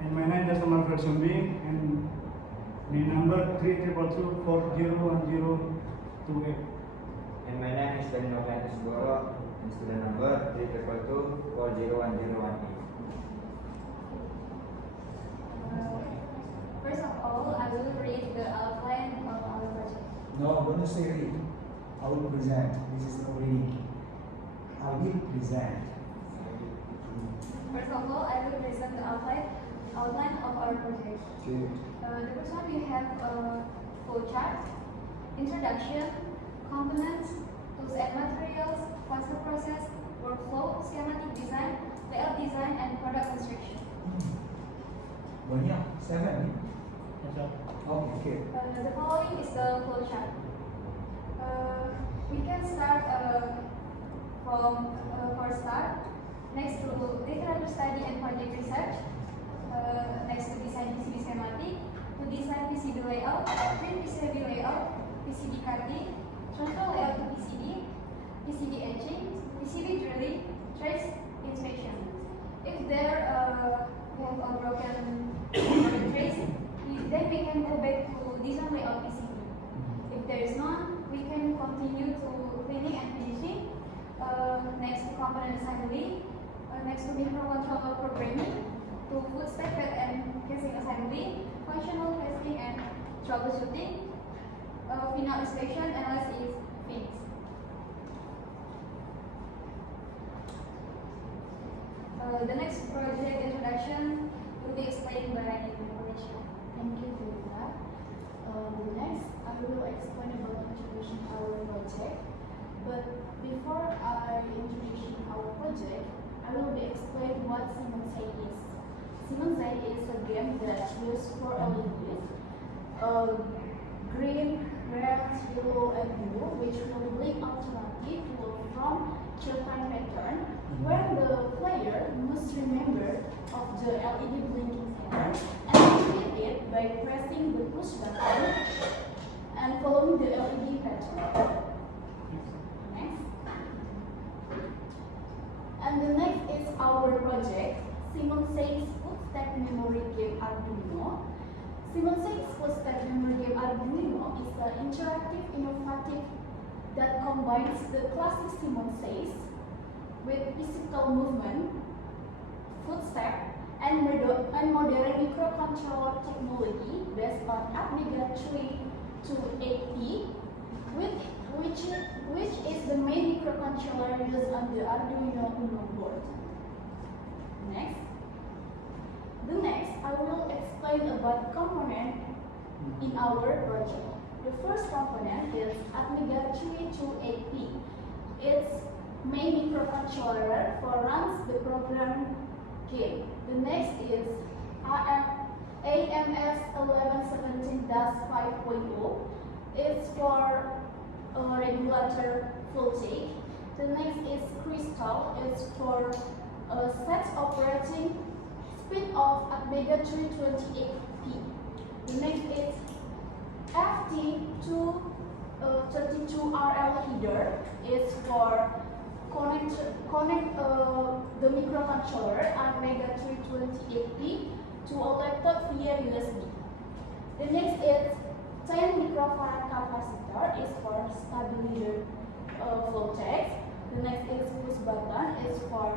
And my name is Amar Sumbi, and my number 322401028. And my name is Dani Novianto Sugoro, and student number 322401018. First of all, I will read the outline of our project. No, don't say read. I will present. This is no reading. I will present. First of all, I will present the outline of our project. Good. The first one we have flow chart, introduction, components, tools and materials, cluster process, workflow, schematic design, layout design, and product construction. Banyak. 7. Okay. The following is the flow chart. We can start from for start. Next to literature study and project research. Next to design PCB schematic, to design PCB layout, print PCB layout, PCB cutting, transfer layout to PCB, PCB etching, PCB drilling, trace inspection. If there we have a broken trace, then we can go back to design layout PCB. If there is none, we can continue to cleaning and finishing. Next to component assembly, next to microcontroller programming, to full stack and casing assembly, functional testing and troubleshooting, final inspection, analysis, finish. The next project introduction will be explained by Indonesia. Thank you, Dewa. Next, I will explain about introduction our project. But before I introduce our project, I will be explain what Simonsai is. Simonsai is a game that uses 4 LEDs, green, red, yellow, and blue, which will blink automatically from children pattern, where the player must remember of the LED blinking pattern and repeat it by pressing the push button and following the LED pattern. Next. And the next is our project, Simonsai's Footstep Memory Game Arduino. Simonsai's Footstep Memory Game Arduino is an interactive, innovative that combines the classic Simonsai's with physical movement, footstep, and modern microcontroller technology based on Atmega 3280, which is the main microcontroller used on the Arduino Uno board. Next. The next, I will explain about component in our project. The first component is Atmega 3280. Its main microcontroller for runs the program game. The next is AMS 1117-5.0. It's for regulator voltage. The next is Crystal. It's for set operating speed of Atmega 328P. The next is FT232RL header. It's for connect the microcontroller Atmega 328P to a laptop via USB. The next is 10 microfarad capacitor is for stabilizer voltage. The next is push button is for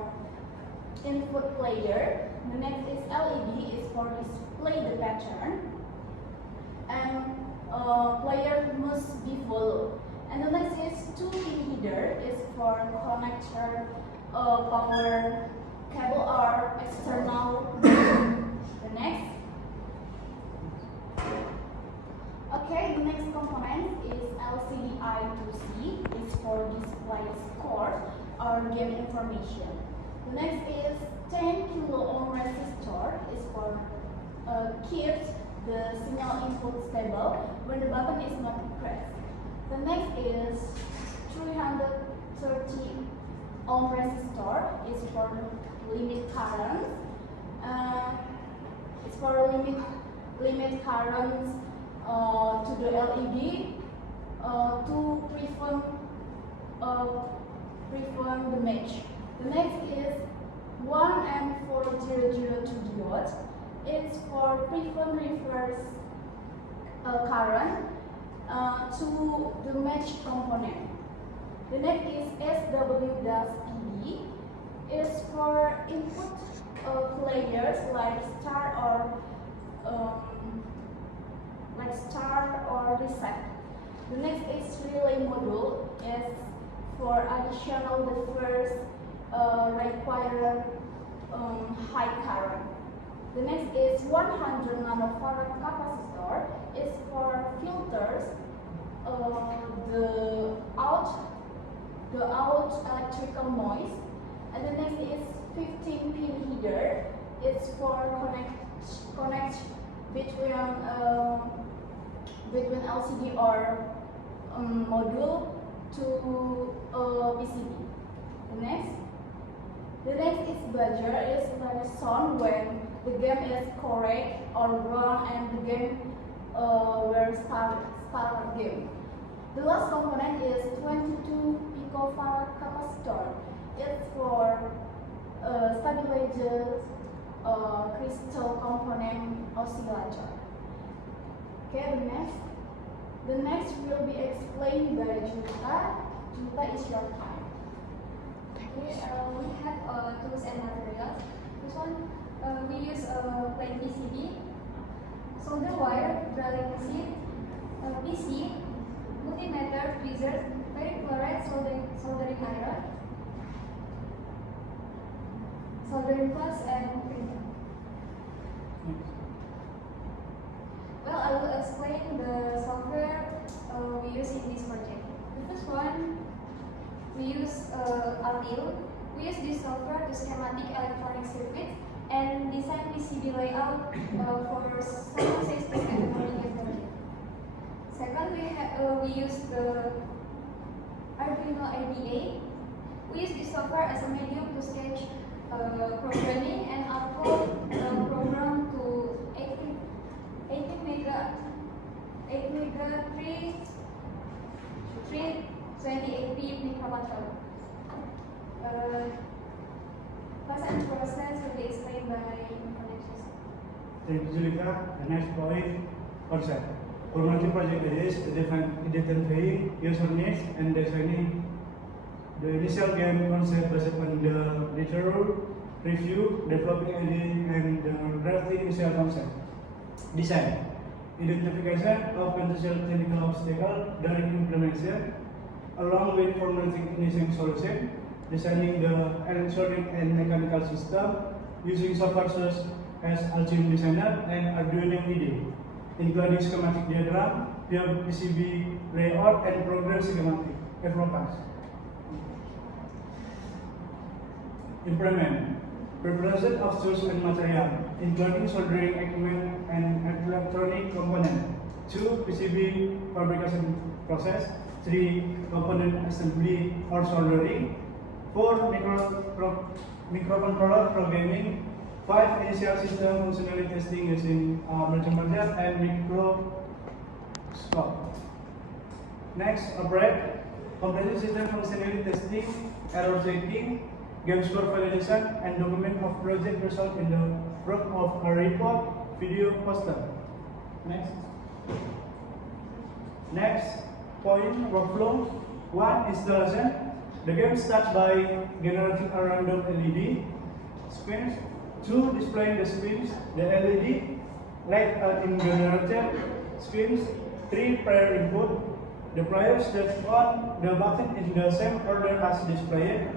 input player. The next is LED is for display the pattern. And player must be followed. And the next is 2 pin header is for connector, power cable or external. The next. Okay, the next component is LCD I2C. It's for display score or game information. The next is 10 kilo ohm resistor. Is for keeps the signal input stable when the button is not pressed. The next is 330 ohm resistor. Is for limit current. It's for limit currents to the LED to prevent damage. The next is 1M4002 diode. It's for prevent reverse current to the match component. The next is SW-PD. It's for input players like start or reset. The next is relay module. Is for additional the first require high current. The next is 100 nanofarad capacitor. Is for filters the out electrical noise. And the next is 15 pin header. It's for connect between LCD or module to PCB. The next is buzzer. Is like a sound when the game is correct or wrong and the game will start game. The last component is 22 picofarad capacitor. It's for stabilizer crystal component oscillator. Okay, the next will be explained by Junta. Junta, is your time. Okay, we have tools and materials. This one, we use plain PCB, solder wire, drilling machine, PC, multimeter, tweezers, ferric chloride, soldering iron, soldering flux, and printer. Well, I will explain the software we use in this project. The first one, we use Artil. We use this software to schematic electronic circuits and design PCB layout for Simon Says memory game project. Second, we use the Arduino IDE. We use this software as a medium to sketch programming and upload the program to 328p microcontroller. Class and process will be explained by information. Thank you, Julika. The next point, concept. Formatting project is identifying user needs and designing the initial game concept based on the literal review, developing idea, and the drafting initial concept. Design. Identification of potential technical obstacles during implementation, along with formulating initial solution, designing the electronic and mechanical system using software such as Altium Designer and Arduino IDE, including schematic diagram, PCB layout, and program schematic (FLOCAS). Implement. Preparation of tools and material, including soldering equipment and electronic component. 2. PCB fabrication process. 3. Component assembly or soldering. 4. Microcontroller programming. 5. Initial system functionality testing using multimeter and microscope. Next, operate. Completion system functionality testing, error checking, game score validation, and document of project result in the form of a report, video, poster. Next point, workflow. 1. Installation. The game starts by generating a random LED screens. 2. Displaying the screens, the LED light in generated screens. 3. Player input. The player steps on the button in the same order as displayed.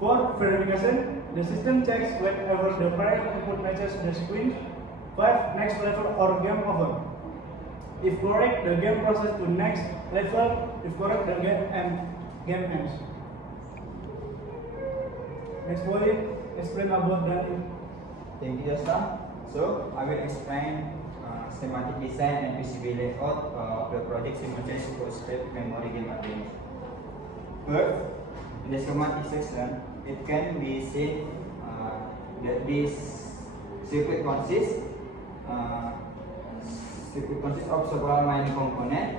4. Verification. The system checks whenever the player input matches the screen. 5. Next level or game over. If correct, the game process to next level. If correct, the game ends. Next point, explain about that. Thank you, Josta. So, I will explain schematic design and PCB layout of the project Simon Says Postpaid Memory Game Arduino. First, in the schematic section, it can be seen that this circuit consists of several main components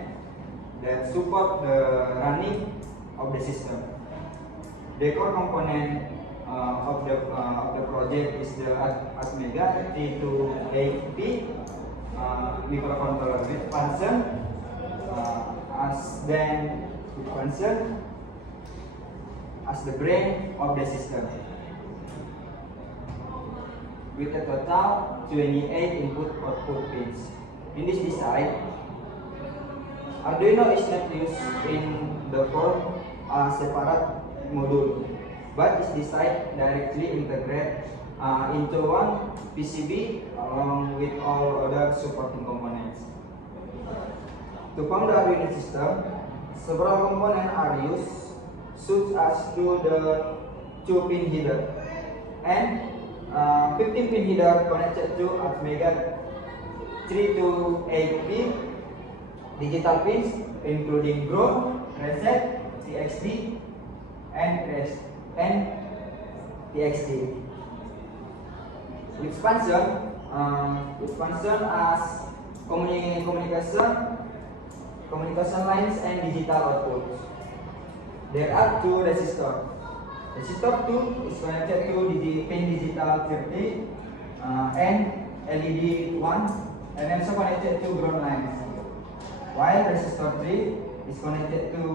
that support the running of the system. The core component of the project is the Atmega 3280P microcontroller with function as the brain of the system, with a total 28 input-output pins. In this design, Arduino is not used in the form a separate module, but is designed directly integrated into one PCB along with all other supporting components. To form the Arduino system, several components are used, such as the 2-pin header and 15-pin header connected to Atmega 3280P, digital pins including ground, reset, TXD, and TXD. With function as communication lines and digital outputs. There are two resistors. Resistor 2 is connected to pin digital 30 and LED 1 and also connected to ground lines. While resistor 3 is connected to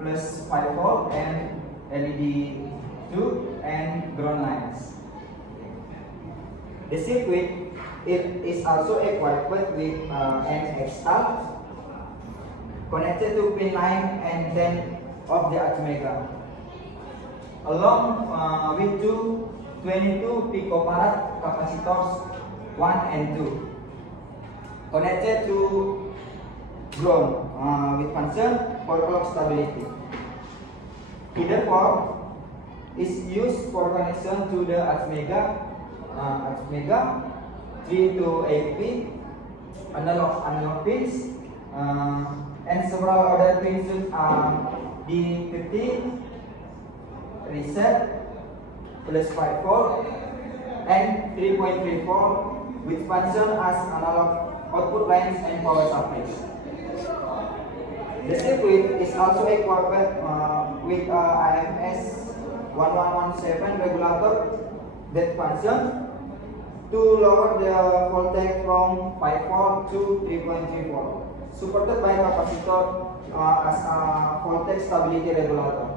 plus 5 volt and LED 2 and ground lines. The circuit is also equipped with an extra connected to pin 9 and 10 of the Atmega, along with two 22 picofarad capacitors 1 and 2, connected to ground with function for clock stability. Header port is used for connection to the Atmega 3 to 8P analog pins and several other pins D50, reset, plus 5 volt and 3.34 with function as analog output lines and power supplies. The circuit is also equipped with IMS 1117 regulator that function to lower the voltage from 5 volt to 3.3 volt, supported by capacitor as a voltage stability regulator.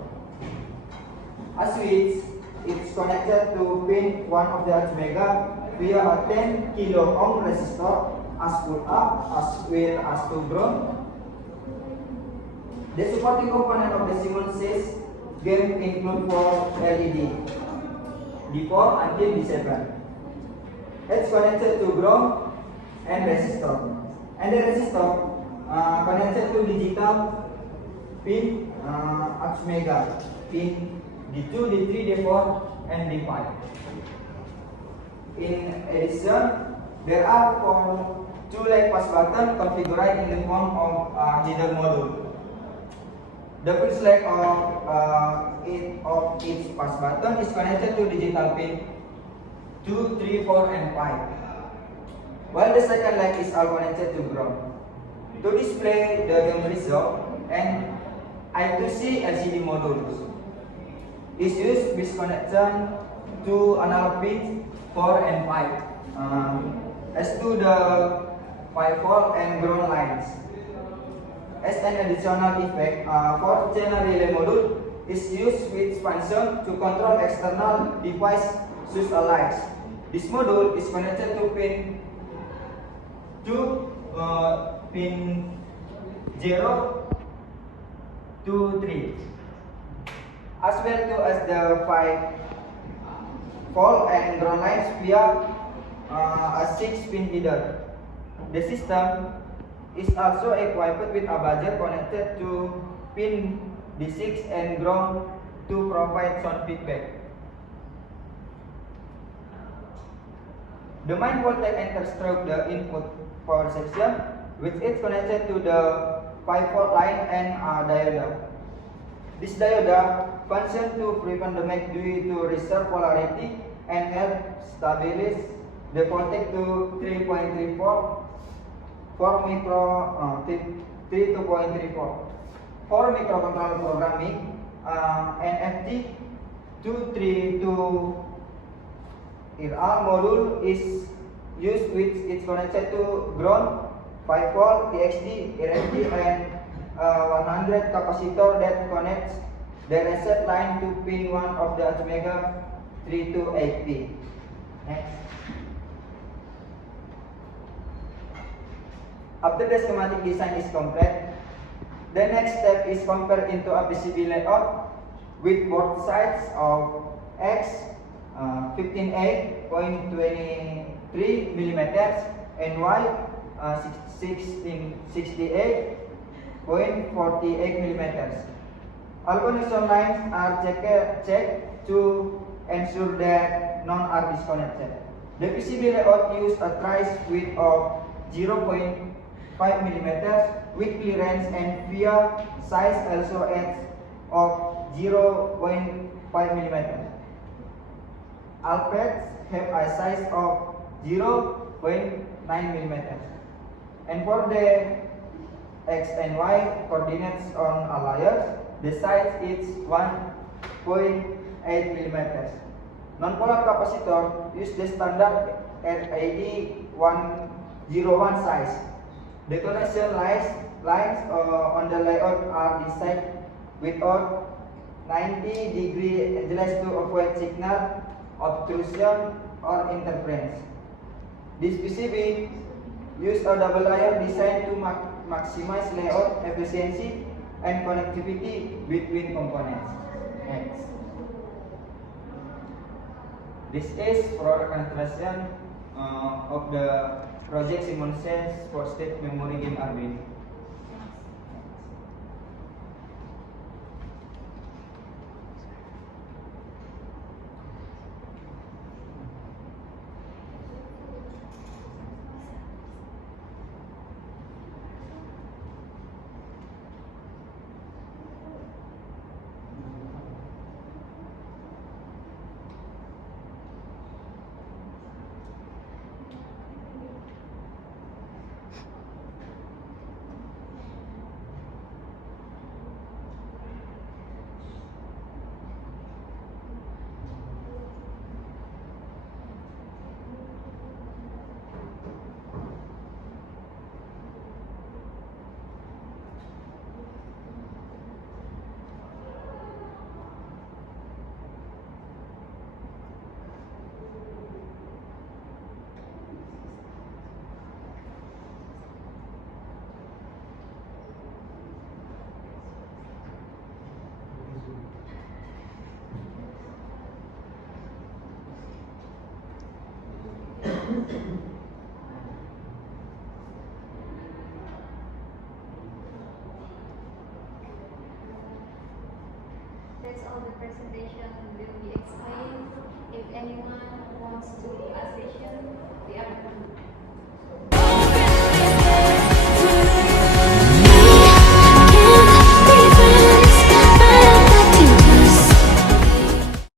A switch is connected to pin 1 of the Atmega via a 10 kilo ohm resistor as pull up as well as to ground. The supporting component of the Siemens Sys game include 4 LED, D4 until D7. It's connected to ground and resistor, and the resistor connected to digital pin Atmega pin D2, D3, D4, and D5. In addition, there are 2 light pass buttons configured in the form of a header module. The first leg of each pass button is connected to digital pin 2, 3, 4, and 5, while the second leg is all connected to ground. To display the game result and I2C LCD modules is used with connection to analog pins 4 and 5 as to the 5 volt and ground lines. As an additional effect, 4-channel relay module is used with function to control external device such as lights. This module is connected to pin 0 to 3, as well as the 5 volt and ground lines via a 6-pin header. The system is also equipped with a buzzer connected to pin D6 and ground to provide sound feedback. The main voltage enters through the input power section, which is connected to the 5 volt line and a diode. This diode functions to prevent the MAC due to reserve polarity and help stabilize the voltage to 3.34 for 3.34. For microcontroller programming, NFC 232 IRA module is used which is connected to ground, 5 volt TXD, RFD and 100 capacitor that connects the reset line to pin 1 of the Atmega 328P. Next. After the schematic design is complete, the next step is convert into a PCB layout with both sides of X 15.8.23 millimeters and Y 1668.48 millimeters. All connection lines are checked to ensure that none are disconnected. The PCB layout uses a trace width of 0.5 millimeters with clearance and via size also adds of 0.5 millimeters. All pads have a size of 0.9 millimeters. And for the X and Y coordinates on a layer, the size is 1.8 millimeters. Non-polar capacitor use the standard RAD 101 size. The connection lines on the layout are designed without 90-degree angles to avoid signal obtrusion or interference. This PCB use a double layer design to maximize layout efficiency and connectivity between components. Next. This is product illustration of the project Simonsense for state memory game Arduino. That's all the presentation will be explained. If anyone wants to ask question, we are